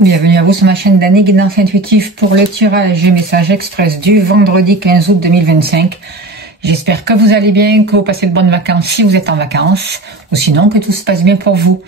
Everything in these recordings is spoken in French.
bienvenue à vous sur ma chaîne d'Annie, guidance intuitive pour le tirage et message express du vendredi 15 août 2025. J'espère que vous allez bien, que vous passez de bonnes vacances si vous êtes en vacances, ou sinon que tout se passe bien pour vous.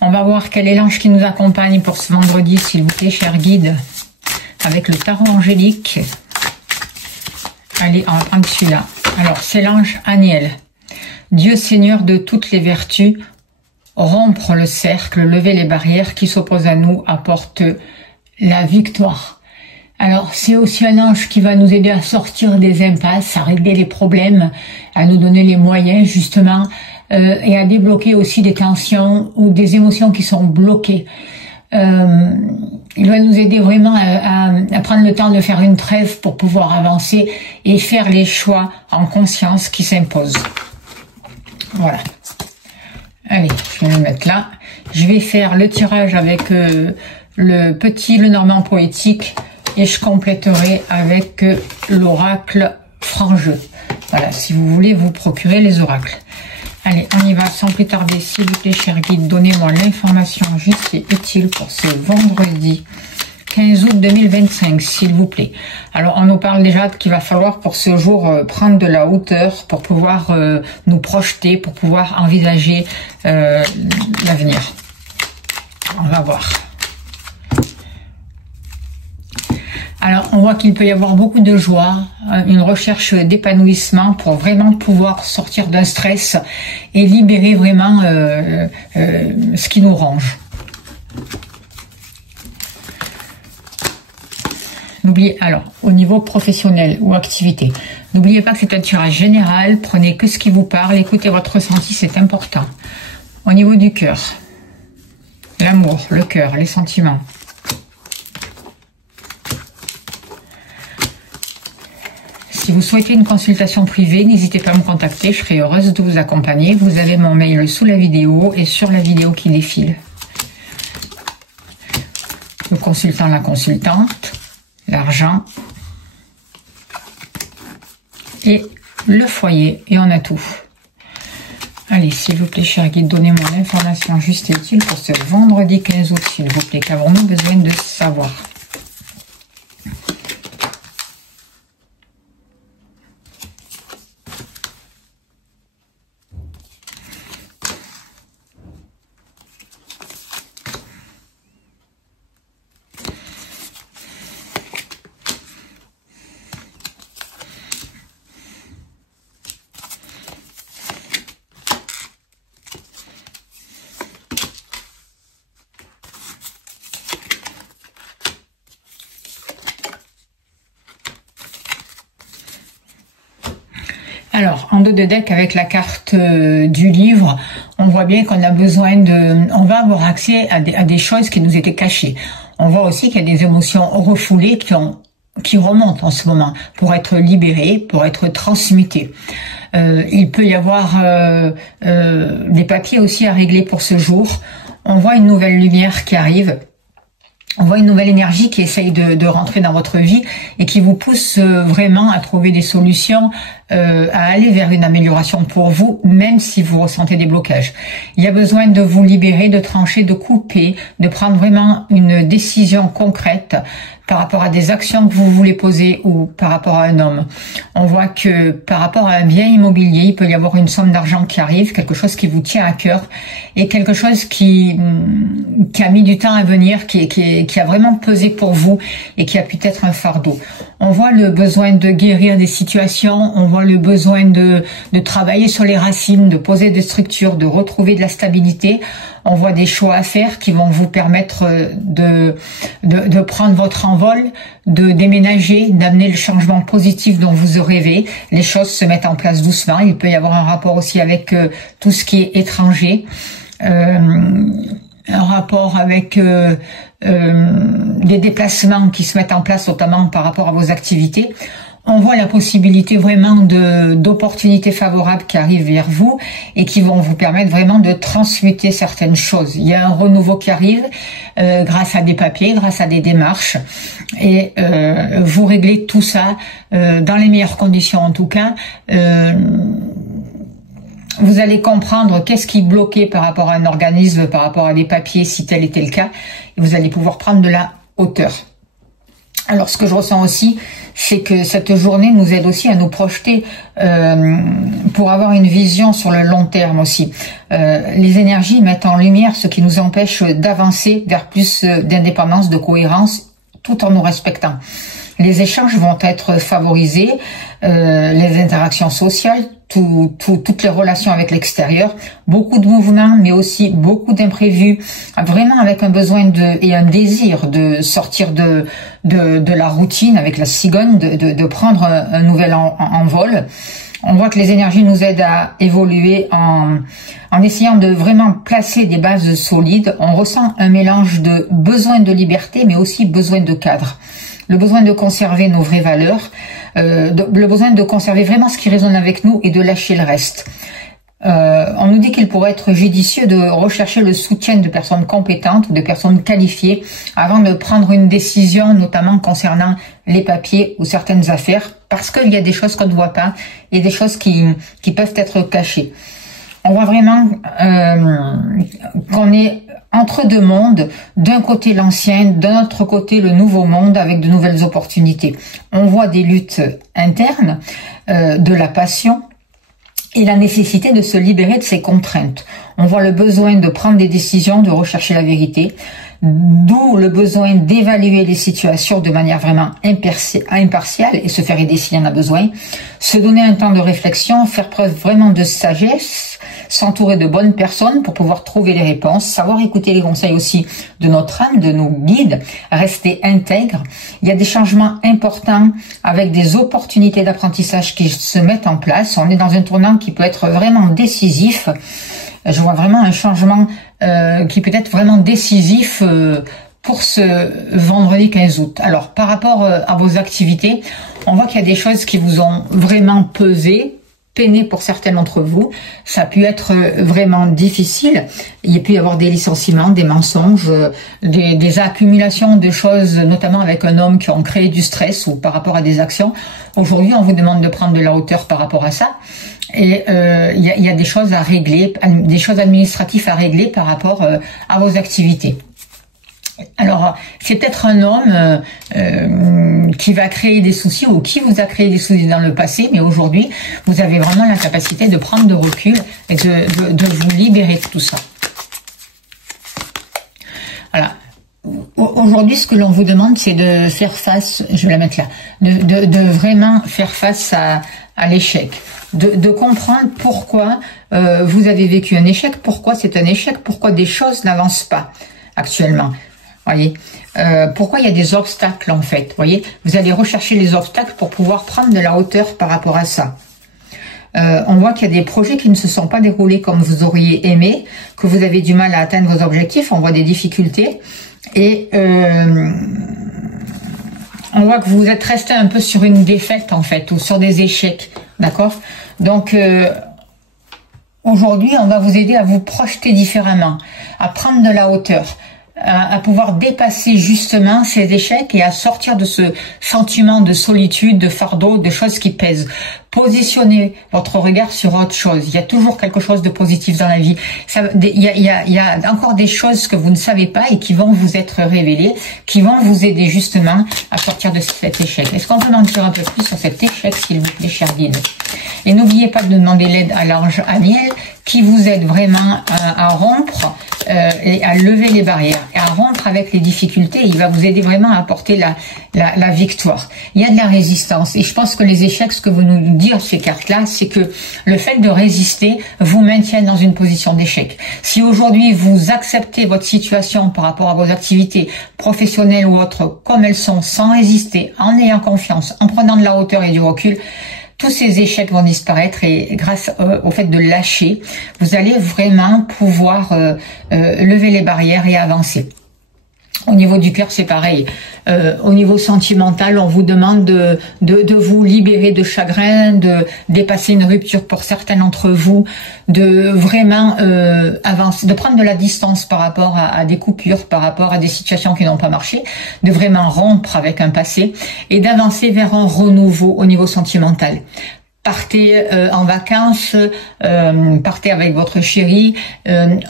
On va voir quel est l'ange qui nous accompagne pour ce vendredi, s'il vous plaît, cher guide, avec le tarot angélique. Allez, on va prendre celui-là. Alors, c'est l'ange Aniel. Dieu Seigneur de toutes les vertus, rompre le cercle, lever les barrières qui s'opposent à nous, apporte la victoire. Alors, c'est aussi un ange qui va nous aider à sortir des impasses, à régler les problèmes, à nous donner les moyens, justement, et à débloquer aussi des tensions ou des émotions qui sont bloquées. Il va nous aider vraiment à prendre le temps de faire une trêve pour pouvoir avancer et faire les choix en conscience qui s'imposent. Voilà. Allez, je vais me mettre là. Je vais faire le tirage avec le normand poétique et je compléterai avec l'oracle franc-jeu. Voilà, si vous voulez vous procurer les oracles. Allez, on y va sans plus tarder. S'il vous plaît, cher guide, donnez-moi l'information juste et utile pour ce vendredi 15 août 2025, s'il vous plaît. Alors, on nous parle déjà qu'il va falloir pour ce jour prendre de la hauteur pour pouvoir nous projeter, pour pouvoir envisager l'avenir. On va voir. Alors, on voit qu'il peut y avoir beaucoup de joie, une recherche d'épanouissement pour vraiment pouvoir sortir d'un stress et libérer vraiment ce qui nous ronge. N'oubliez, alors, au niveau professionnel ou activité, n'oubliez pas que c'est un tirage général, prenez que ce qui vous parle, écoutez votre ressenti, c'est important. Au niveau du cœur, l'amour, le cœur, les sentiments. Si vous souhaitez une consultation privée, n'hésitez pas à me contacter, je serai heureuse de vous accompagner. Vous avez mon mail sous la vidéo et sur la vidéo qui défile. Le consultant, la consultante, l'argent et le foyer, et on a tout. Allez, s'il vous plaît, cher guide, donnez-moi l'information juste et utile pour ce vendredi 15 août, s'il vous plaît. Qu'avons-nous besoin de savoir? Alors, en dos de deck, avec la carte du livre, on voit bien qu'on a besoin de... On va avoir accès à des choses qui nous étaient cachées. On voit aussi qu'il y a des émotions refoulées qui remontent en ce moment pour être libérées, pour être transmutées. Il peut y avoir des papiers aussi à régler pour ce jour. On voit une nouvelle lumière qui arrive. On voit une nouvelle énergie qui essaye de rentrer dans votre vie et qui vous pousse vraiment à trouver des solutions, à aller vers une amélioration pour vous, même si vous ressentez des blocages. Il y a besoin de vous libérer, de trancher, de couper, de prendre vraiment une décision concrète par rapport à des actions que vous voulez poser ou par rapport à un homme. On voit que par rapport à un bien immobilier, il peut y avoir une somme d'argent qui arrive, quelque chose qui vous tient à cœur et quelque chose qui a mis du temps à venir, qui a vraiment pesé pour vous et qui a pu être un fardeau. On voit le besoin de guérir des situations, on voit le besoin de travailler sur les racines, de poser des structures, de retrouver de la stabilité. On voit des choix à faire qui vont vous permettre de prendre votre envol, de déménager, d'amener le changement positif dont vous rêvez. Les choses se mettent en place doucement. Il peut y avoir un rapport aussi avec tout ce qui est étranger. Un rapport avec des déplacements qui se mettent en place, notamment par rapport à vos activités. On voit la possibilité vraiment d'opportunités favorables qui arrivent vers vous et qui vont vous permettre vraiment de transmuter certaines choses. Il y a un renouveau qui arrive grâce à des papiers, grâce à des démarches et vous réglez tout ça dans les meilleures conditions en tout cas. Vous allez comprendre qu'est-ce qui bloquait par rapport à un organisme, par rapport à des papiers, si tel était le cas. et vous allez pouvoir prendre de la hauteur. Alors, ce que je ressens aussi, c'est que cette journée nous aide aussi à nous projeter pour avoir une vision sur le long terme aussi. Les énergies mettent en lumière ce qui nous empêche d'avancer vers plus d'indépendance, de cohérence, tout en nous respectant. Les échanges vont être favorisés, les interactions sociales, toutes les relations avec l'extérieur, beaucoup de mouvements, mais aussi beaucoup d'imprévus, vraiment avec un besoin et un désir de sortir de la routine avec la cigogne, de prendre un nouvel envol. On voit que les énergies nous aident à évoluer en essayant de vraiment placer des bases solides. On ressent un mélange de besoin de liberté, mais aussi besoin de cadre. Le besoin de conserver nos vraies valeurs, le besoin de conserver vraiment ce qui résonne avec nous et de lâcher le reste. On nous dit qu'il pourrait être judicieux de rechercher le soutien de personnes compétentes ou de personnes qualifiées avant de prendre une décision, notamment concernant les papiers ou certaines affaires, parce qu'il y a des choses qu'on ne voit pas et des choses qui peuvent être cachées. On voit vraiment qu'on est entre deux mondes, d'un côté l'ancien, d'un autre côté le nouveau monde avec de nouvelles opportunités. On voit des luttes internes, de la passion et la nécessité de se libérer de ces contraintes. On voit le besoin de prendre des décisions, de rechercher la vérité, d'où le besoin d'évaluer les situations de manière vraiment impartiale et se faire aider s'il y en a besoin, se donner un temps de réflexion, faire preuve vraiment de sagesse, s'entourer de bonnes personnes pour pouvoir trouver les réponses, savoir écouter les conseils aussi de notre âme, de nos guides, rester intègre. Il y a des changements importants avec des opportunités d'apprentissage qui se mettent en place. On est dans un tournant qui peut être vraiment décisif. Je vois vraiment un changement qui peut être vraiment décisif pour ce vendredi 15 août. Alors, par rapport à vos activités, on voit qu'il y a des choses qui vous ont vraiment pesé, peiné pour certains d'entre vous. Ça a pu être vraiment difficile. Il peut y avoir des licenciements, des mensonges, des accumulations de choses, notamment avec un homme qui ont créé du stress ou par rapport à des actions. Aujourd'hui, on vous demande de prendre de la hauteur par rapport à ça. Et il y a des choses à régler, des choses administratives à régler par rapport à vos activités. Alors, c'est peut-être un homme qui va créer des soucis ou qui vous a créé des soucis dans le passé, mais aujourd'hui, vous avez vraiment la capacité de prendre de recul et de vous libérer de tout ça. Voilà. Aujourd'hui, ce que l'on vous demande, c'est de faire face, je vais la mettre là, de vraiment faire face à l'échec. De comprendre pourquoi vous avez vécu un échec, pourquoi c'est un échec, pourquoi des choses n'avancent pas actuellement. Voyez, pourquoi il y a des obstacles en fait. Voyez, vous allez rechercher les obstacles pour pouvoir prendre de la hauteur par rapport à ça. On voit qu'il y a des projets qui ne se sont pas déroulés comme vous auriez aimé, que vous avez du mal à atteindre vos objectifs. On voit des difficultés et on voit que vous êtes resté un peu sur une défaite en fait ou sur des échecs, d'accord. Donc aujourd'hui, on va vous aider à vous projeter différemment, à prendre de la hauteur, à pouvoir dépasser justement ces échecs et à sortir de ce sentiment de solitude, de fardeau, de choses qui pèsent. Positionnez votre regard sur autre chose. Il y a toujours quelque chose de positif dans la vie. Il y a encore des choses que vous ne savez pas et qui vont vous être révélées, qui vont vous aider justement à sortir de cet échec. Est-ce qu'on peut en dire un peu plus sur cet échec, s'il vous plaît, chers guides? Et n'oubliez pas de demander l'aide à l'ange Aniel, qui vous aide vraiment à rompre et à lever les barrières, et à rompre avec les difficultés. Il va vous aider vraiment à apporter la victoire. Il y a de la résistance, et je pense que les échecs, ce que vous nous dites ces cartes-là, c'est que le fait de résister vous maintient dans une position d'échec. Si aujourd'hui vous acceptez votre situation par rapport à vos activités professionnelles ou autres comme elles sont, sans résister, en ayant confiance, en prenant de la hauteur et du recul, tous ces échecs vont disparaître, et grâce au fait de lâcher, vous allez vraiment pouvoir lever les barrières et avancer. Au niveau du cœur, c'est pareil. Au niveau sentimental, on vous demande de vous libérer de chagrin, de dépasser une rupture pour certains d'entre vous, de vraiment avancer, de prendre de la distance par rapport à des coupures, par rapport à des situations qui n'ont pas marché, de vraiment rompre avec un passé et d'avancer vers un renouveau au niveau sentimental. partez en vacances, partez avec votre chéri,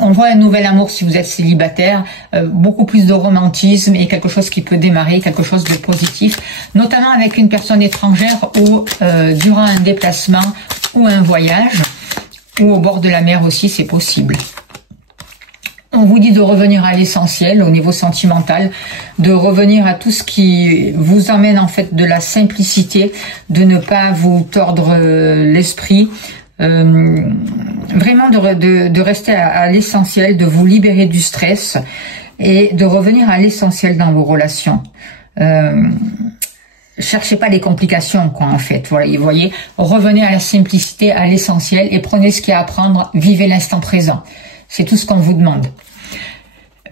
on voit un nouvel amour si vous êtes célibataire, beaucoup plus de romantisme et quelque chose qui peut démarrer, quelque chose de positif, notamment avec une personne étrangère ou durant un déplacement ou un voyage, ou au bord de la mer aussi, c'est possible. On vous dit de revenir à l'essentiel au niveau sentimental, de revenir à tout ce qui vous emmène en fait de la simplicité, de ne pas vous tordre l'esprit, vraiment de rester à l'essentiel, de vous libérer du stress et de revenir à l'essentiel dans vos relations. Cherchez pas les complications, quoi, en fait. Voilà, vous voyez, revenez à la simplicité, à l'essentiel et prenez ce qu'il y a à prendre, vivez l'instant présent. C'est tout ce qu'on vous demande.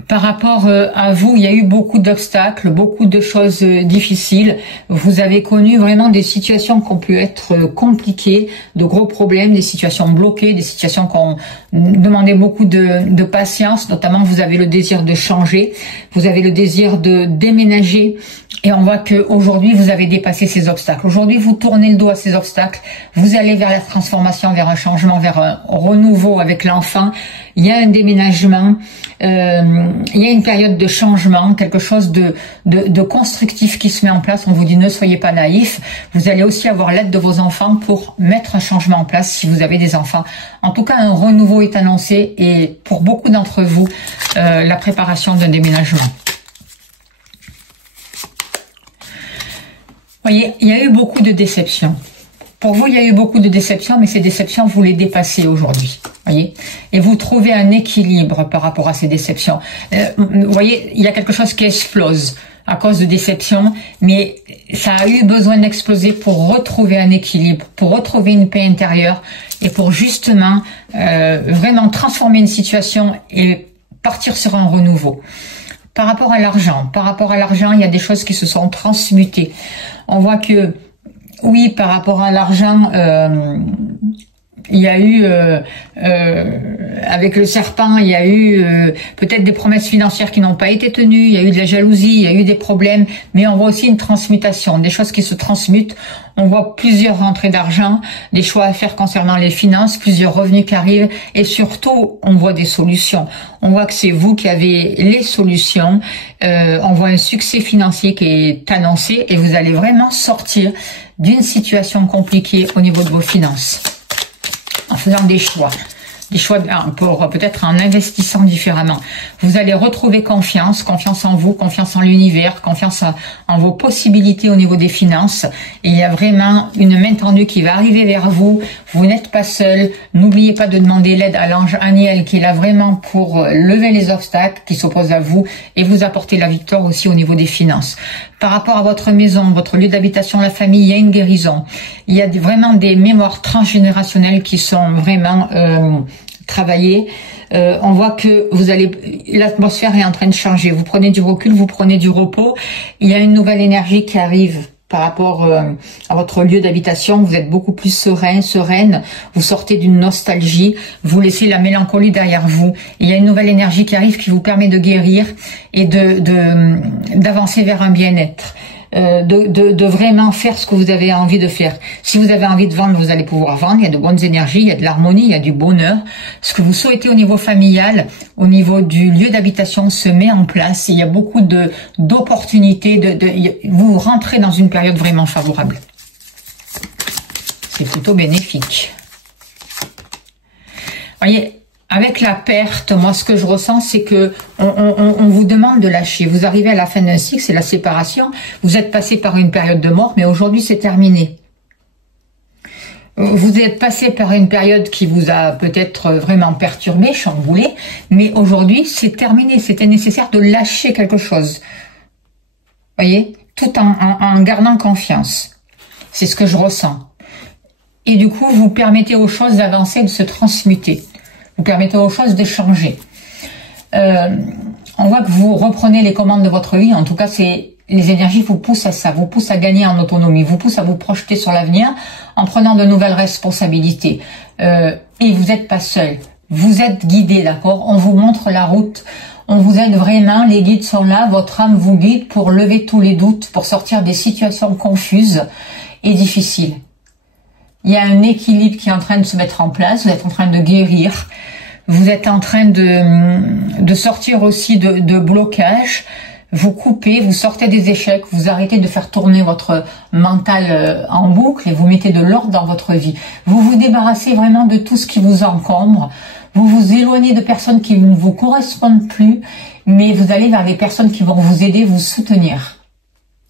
Par rapport à vous, il y a eu beaucoup d'obstacles, beaucoup de choses difficiles. Vous avez connu vraiment des situations qui ont pu être compliquées, de gros problèmes, des situations bloquées, des situations qui ont demandé beaucoup de patience. Notamment, vous avez le désir de changer, vous avez le désir de déménager. Et on voit que aujourd'hui vous avez dépassé ces obstacles. Aujourd'hui, vous tournez le dos à ces obstacles. Vous allez vers la transformation, vers un changement, vers un renouveau avec l'enfant. Il y a un déménagement, il y a une période de changement, quelque chose de constructif qui se met en place. On vous dit ne soyez pas naïfs. Vous allez aussi avoir l'aide de vos enfants pour mettre un changement en place si vous avez des enfants. En tout cas, un renouveau est annoncé et pour beaucoup d'entre vous, la préparation d'un déménagement. Vous voyez, il y a eu beaucoup de déceptions. Pour vous, il y a eu beaucoup de déceptions, mais ces déceptions, vous les dépassez aujourd'hui. Voyez, et vous trouvez un équilibre par rapport à ces déceptions. Vous voyez, il y a quelque chose qui explose à cause de déceptions, mais ça a eu besoin d'exploser pour retrouver un équilibre, pour retrouver une paix intérieure et pour justement vraiment transformer une situation et partir sur un renouveau. Par rapport à l'argent, il y a des choses qui se sont transmutées. On voit que, oui, par rapport à l'argent, il y a eu, avec le serpent, il y a eu peut-être des promesses financières qui n'ont pas été tenues, il y a eu de la jalousie, il y a eu des problèmes, mais on voit aussi une transmutation, des choses qui se transmutent. On voit plusieurs rentrées d'argent, des choix à faire concernant les finances, plusieurs revenus qui arrivent et surtout, on voit des solutions. On voit que c'est vous qui avez les solutions. On voit un succès financier qui est annoncé et vous allez vraiment sortir d'une situation compliquée au niveau de vos finances en faisant des choix pour peut-être en investissant différemment. Vous allez retrouver confiance en vous, confiance en l'univers, confiance en vos possibilités au niveau des finances. Et il y a vraiment une main tendue qui va arriver vers vous. Vous n'êtes pas seul. N'oubliez pas de demander l'aide à l'ange Aniel qui est là vraiment pour lever les obstacles qui s'opposent à vous et vous apporter la victoire aussi au niveau des finances. Par rapport à votre maison, votre lieu d'habitation, la famille, il y a une guérison. Il y a vraiment des mémoires transgénérationnelles qui sont vraiment travaillées. On voit que l'atmosphère est en train de changer. Vous prenez du recul, vous prenez du repos. Il y a une nouvelle énergie qui arrive par rapport à votre lieu d'habitation. Vous êtes beaucoup plus sereine. Vous sortez d'une nostalgie. Vous laissez la mélancolie derrière vous. Il y a une nouvelle énergie qui arrive qui vous permet de guérir et d'avancer vers un bien-être. De vraiment faire ce que vous avez envie de faire. Si vous avez envie de vendre, vous allez pouvoir vendre. Il y a de bonnes énergies, il y a de l'harmonie, il y a du bonheur. Ce que vous souhaitez au niveau familial, au niveau du lieu d'habitation se met en place. Il y a beaucoup d'opportunités. Vous rentrez dans une période vraiment favorable. C'est plutôt bénéfique. Voyez, avec la perte, moi, ce que je ressens, c'est que on vous demande de lâcher. Vous arrivez à la fin d'un cycle, c'est la séparation. Vous êtes passé par une période de mort, mais aujourd'hui, c'est terminé. Vous êtes passé par une période qui vous a peut-être vraiment perturbé, chamboulé, mais aujourd'hui, c'est terminé. C'était nécessaire de lâcher quelque chose. Voyez, tout en gardant confiance. C'est ce que je ressens. Et du coup, vous permettez aux choses d'avancer, de se transmuter. Vous permettez aux choses de changer. On voit que vous reprenez les commandes de votre vie. En tout cas, les énergies vous poussent à ça, vous poussent à gagner en autonomie, vous poussent à vous projeter sur l'avenir en prenant de nouvelles responsabilités. Et vous n'êtes pas seul. Vous êtes guidé, d'accord? On vous montre la route. On vous aide vraiment. Les guides sont là. Votre âme vous guide pour lever tous les doutes, pour sortir des situations confuses et difficiles. Il y a un équilibre qui est en train de se mettre en place. Vous êtes en train de guérir. Vous êtes en train de sortir aussi de blocages. Vous coupez, vous sortez des échecs, vous arrêtez de faire tourner votre mental en boucle et vous mettez de l'ordre dans votre vie. Vous vous débarrassez vraiment de tout ce qui vous encombre. Vous vous éloignez de personnes qui ne vous correspondent plus, mais vous allez vers des personnes qui vont vous aider, vous soutenir.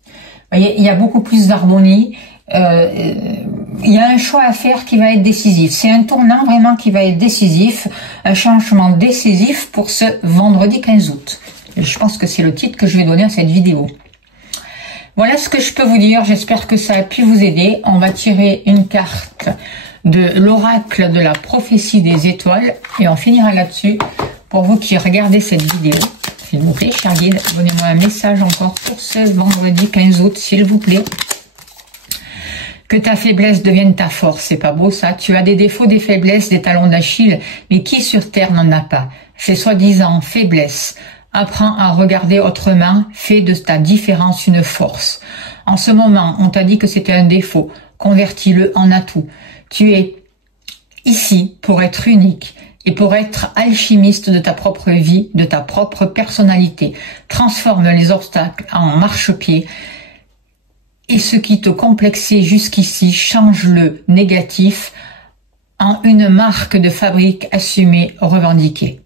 Vous voyez, il y a beaucoup plus d'harmonie. Il y a un choix à faire qui va être décisif. C'est un tournant vraiment qui va être décisif, un changement décisif pour ce vendredi 15 août. Et je pense que c'est le titre que je vais donner à cette vidéo. Voilà ce que je peux vous dire. J'espère que ça a pu vous aider. On va tirer une carte de l'oracle de la prophétie des étoiles et on finira là-dessus. Pour vous qui regardez cette vidéo, s'il vous plaît, cher guide, donnez-moi un message encore pour ce vendredi 15 août, s'il vous plaît. Que ta faiblesse devienne ta force, c'est pas beau ça. Tu as des défauts, des faiblesses, des talons d'Achille, mais qui sur terre n'en a pas? Ces soi-disant faiblesses. Apprends à regarder autrement, fais de ta différence une force. En ce moment, on t'a dit que c'était un défaut, convertis-le en atout. Tu es ici pour être unique et pour être alchimiste de ta propre vie, de ta propre personnalité. Transforme les obstacles en marchepied et ce qui te complexait jusqu'ici, change le négatif en une marque de fabrique assumée, revendiquée.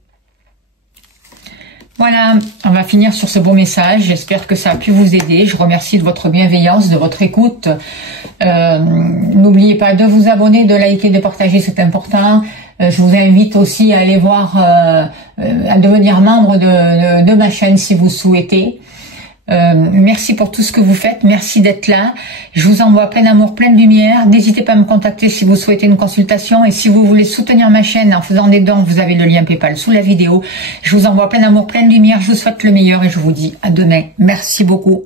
Voilà, on va finir sur ce beau message. J'espère que ça a pu vous aider. Je remercie de votre bienveillance, de votre écoute. N'oubliez pas de vous abonner, de liker, de partager, c'est important. Je vous invite aussi à aller voir, à devenir membre de ma chaîne si vous souhaitez. Merci pour tout ce que vous faites, merci d'être là. Je vous envoie plein d'amour, plein de lumière. N'hésitez pas à me contacter si vous souhaitez une consultation et si vous voulez soutenir ma chaîne en faisant des dons, vous avez le lien PayPal sous la vidéo. Je vous envoie plein d'amour, plein de lumière. Je vous souhaite le meilleur et je vous dis à demain. Merci beaucoup.